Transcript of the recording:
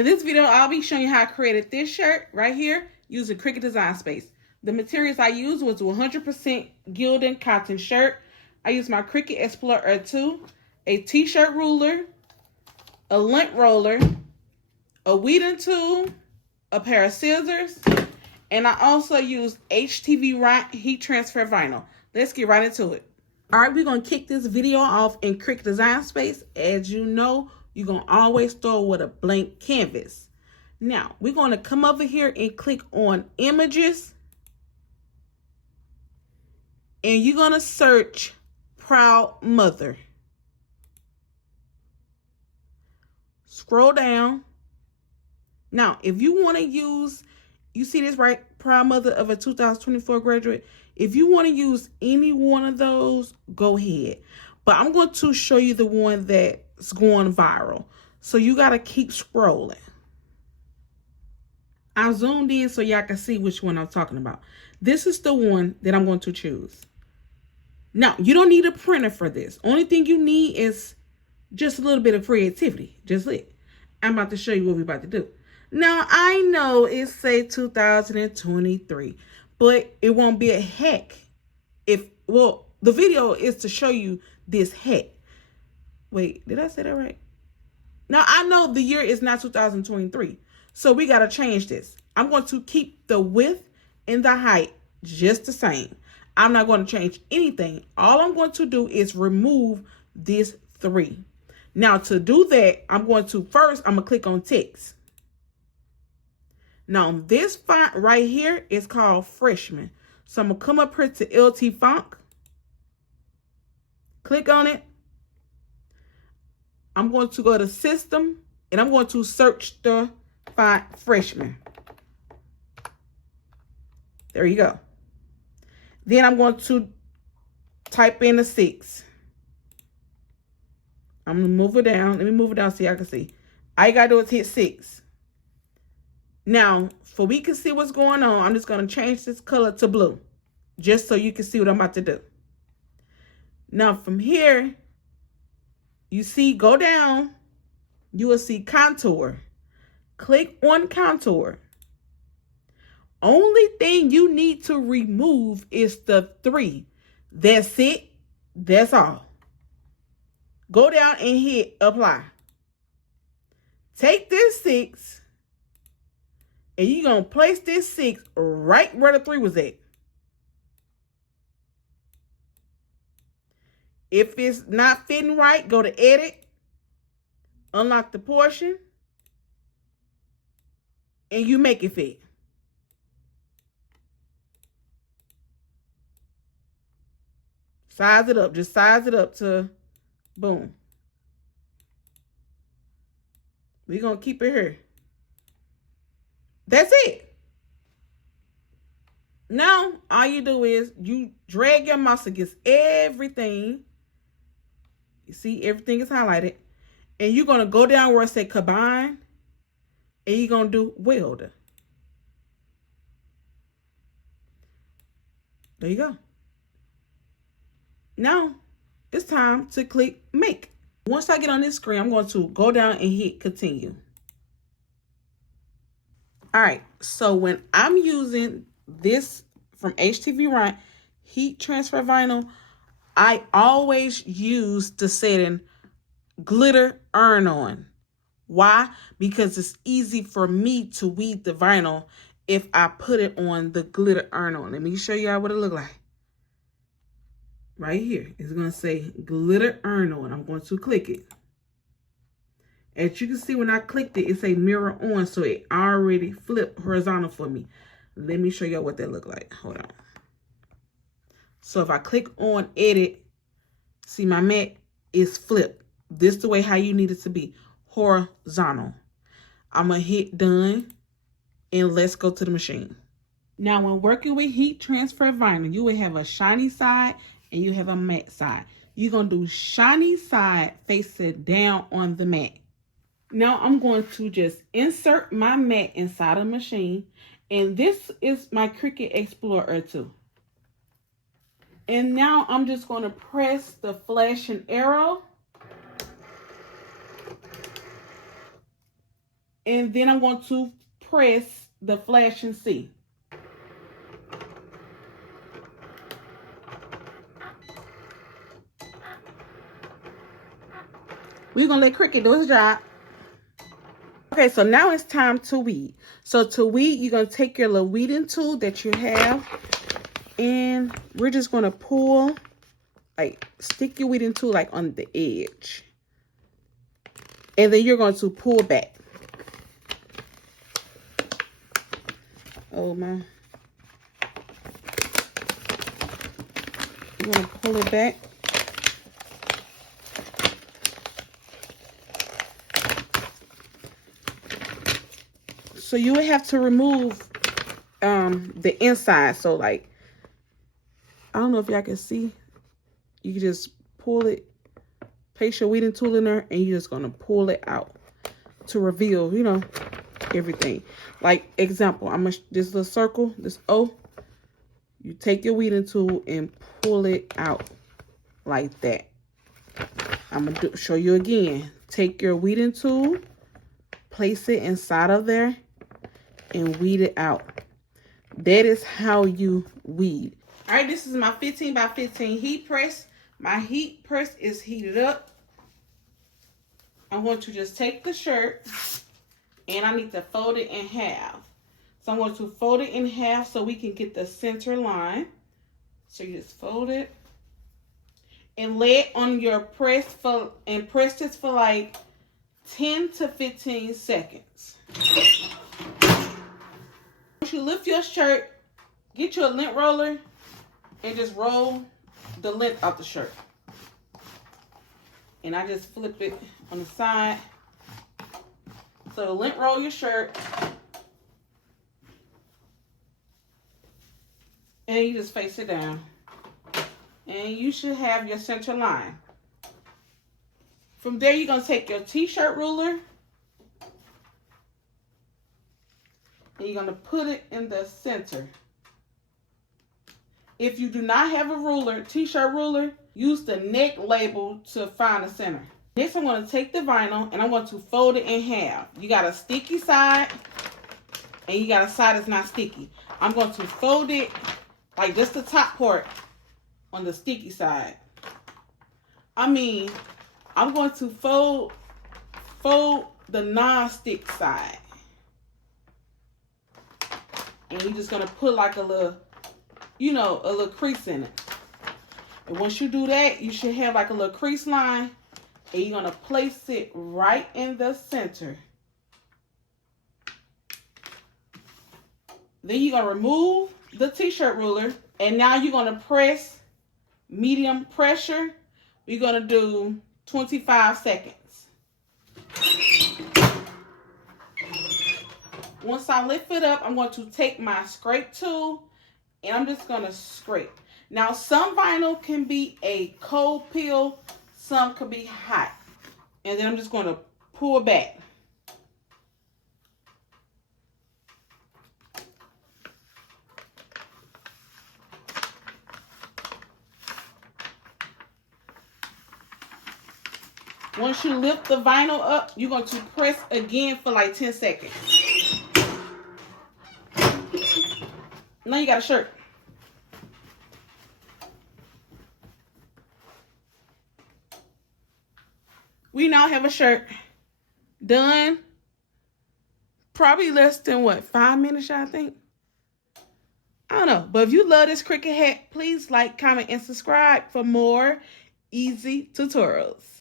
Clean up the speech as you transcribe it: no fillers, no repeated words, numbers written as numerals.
In this video, I'll be showing you how I created this shirt right here using Cricut Design Space. The materials I used was 100% Gildan cotton shirt. I used my Cricut Explorer 2, a t-shirt ruler, a lint roller, a weeding tool, a pair of scissors, and I also used HTV heat transfer vinyl. Let's get right into it. All right, we're going to kick this video off in Cricut Design Space. As you know, you're going to always start with a blank canvas. Now, we're going to come over here and click on Images. And you're going to search Proud Mother. Scroll down. Now, if you want to use, you see this right, Proud Mother of a 2024 graduate. If you want to use any one of those, go ahead. But I'm going to show you the one that's going viral. So you got to keep scrolling. I zoomed in so y'all can see which one I'm talking about. This is the one that I'm going to choose. Now, you don't need a printer for this. Only thing you need is just a little bit of creativity. Just it. I'm about to show you what we're about to do. Now, I know it say 2023, but it won't be a hack. Well, the video is to show you this hack. Wait, did I say that right? Now, I know the year is not 2023, so we got to change this. I'm going to keep the width and the height just the same. I'm not going to change anything. All I'm going to do is remove this 3. Now, to do that, I'm going to click on text. Now, this font right here is called Freshman. So I'm going to come up here to LT Font. Click on it. I'm going to go to System, and I'm going to search the font Freshman. There you go. Then I'm going to type in a 6. I'm going to move it down. Let me move it down so y'all can see. All you got to do is hit 6. Now, for we can see what's going on, I'm just going to change this color to blue. Just so you can see what I'm about to do. Now, from here, you see, go down. You will see Contour. Click on Contour. Only thing you need to remove is the 3. That's it. That's all. Go down and hit Apply. Take this 6, and you're going to place this 6 right where the 3 was at. If it's not fitting right, go to Edit, unlock the portion, and you make it fit. Size it up. Just size it up to boom. We're going to keep it here. That's it. Now, all you do is you drag your mouse against everything. You see, everything is highlighted. And you're going to go down where it says Combine. And you're going to do Weld. There you go. Now, it's time to click Make. Once I get on this screen, I'm going to go down and hit Continue. All right, so when I'm using this from HTV heat transfer vinyl, I always use the setting glitter earn on. Why? Because it's easy for me to weed the vinyl if I put it on the glitter earn on. Let me show y'all what it look like. Right here, it's going to say glitter earn on. I'm going to click it. As you can see, when I clicked it, it say mirror on, so it already flipped horizontal for me. Let me show y'all what that look like. Hold on. So if I click on edit, see my mat is flipped. This is the way how you need it to be, horizontal. I'm going to hit done, and let's go to the machine. Now, when working with heat transfer vinyl, you will have a shiny side and you have a matte side. You're going to do shiny side facing down on the mat. Now I'm going to just insert my mat inside of the machine. And this is my Cricut Explorer 2. And now I'm just going to press the flashing arrow. And then I'm going to press the flash and see. We're going to let Cricut do his job. Okay, so now it's time to weed. So to weed, you're going to take your little weeding tool that you have. And we're just going to pull, like, stick your weeding tool, like, on the edge. And then you're going to pull back. Oh, my. You're going to pull it back. So you would have to remove the inside. So, like, I don't know if y'all can see. You can just pull it, place your weeding tool in there, and you're just going to pull it out to reveal, you know, everything. Like, example, this little circle, this O, you take your weeding tool and pull it out like that. I'm going to show you again. Take your weeding tool, place it inside of there, and weed it out. That is how you weed. All right, this is my 15 by 15 heat press. My heat press is heated up. I'm going to just take the shirt and I need to fold it in half. So I'm going to fold it in half so we can get the center line. So you just fold it and lay it on your press and press this for like 10 to 15 seconds. Once you lift your shirt, get you a lint roller and just roll the length of the shirt. And I just flip it on the side. So lint roll your shirt. And you just face it down. And you should have your center line. From there, you're going to take your t-shirt ruler. And you're going to put it in the center. If you do not have a ruler, t-shirt ruler, use the neck label to find the center. Next, I'm going to take the vinyl and I'm going to fold it in half. You got a sticky side and you got a side that's not sticky. I'm going to fold it like just the top part on the sticky side. I'm going to fold the non-stick side. And you're just going to put like a little, you know, a little crease in it. And once you do that, you should have like a little crease line. And you're going to place it right in the center. Then you're going to remove the t-shirt ruler. And now you're going to press medium pressure. We're going to do 25 seconds. Once I lift it up, I'm going to take my scrape tool and I'm just going to scrape. Now, some vinyl can be a cold peel, some could be hot. And then I'm just going to pull back. Once you lift the vinyl up, you're going to press again for like 10 seconds. Now you got a shirt. We now have a shirt done. Probably less than what, 5 minutes, I think. I don't know. But if you love this Cricut hat, please like, comment, and subscribe for more easy tutorials.